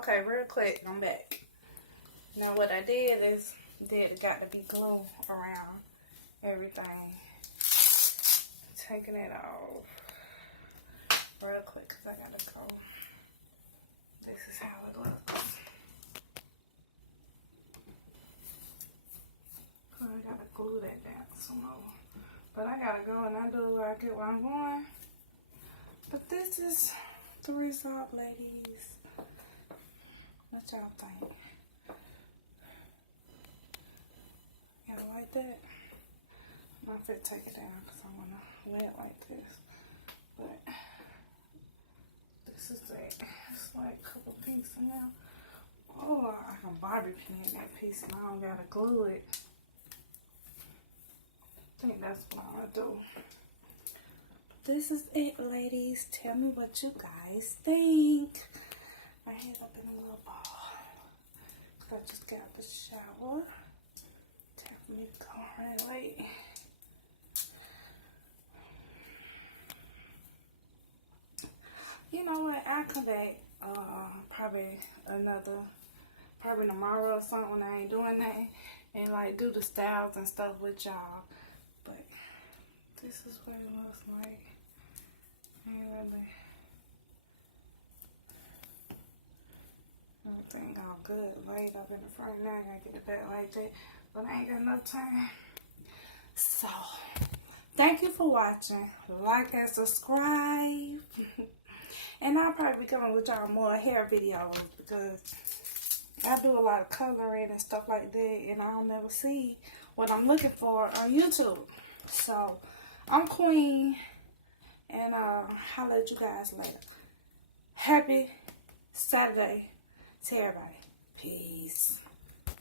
Okay, real quick, I'm back. Now what I did is, got to be glue around everything. Taking it off real quick because I gotta go. This is how it looks. So I gotta glue that down some more. But I gotta go and I do where I get where I'm going. But this is the result, ladies. What y'all think? Y'all like that? I'm not fit to take it down because I want to lay it like this. But this is it. It's like a couple pieces now. Oh, I can bobby pin that piece and I don't gotta glue it. I think that's what I'm gonna do. This is it, ladies. Tell me what you guys think. My head up in a little ball. I just got out the shower. Time for me to go right late. You know what? I'll come back probably tomorrow or something when I ain't doing that. And like do the styles and stuff with y'all. But this is what it looks like. Ain't really everything all good laid up in the front. Now I gotta get it back like that. But I ain't got enough time. So thank you for watching. Like and subscribe. And I'll probably be coming with y'all more hair videos because I do a lot of coloring and stuff like that, and I don't never see what I'm looking for on YouTube. So I'm Queen, and I'll let you guys later. Happy Saturday to everybody. Peace.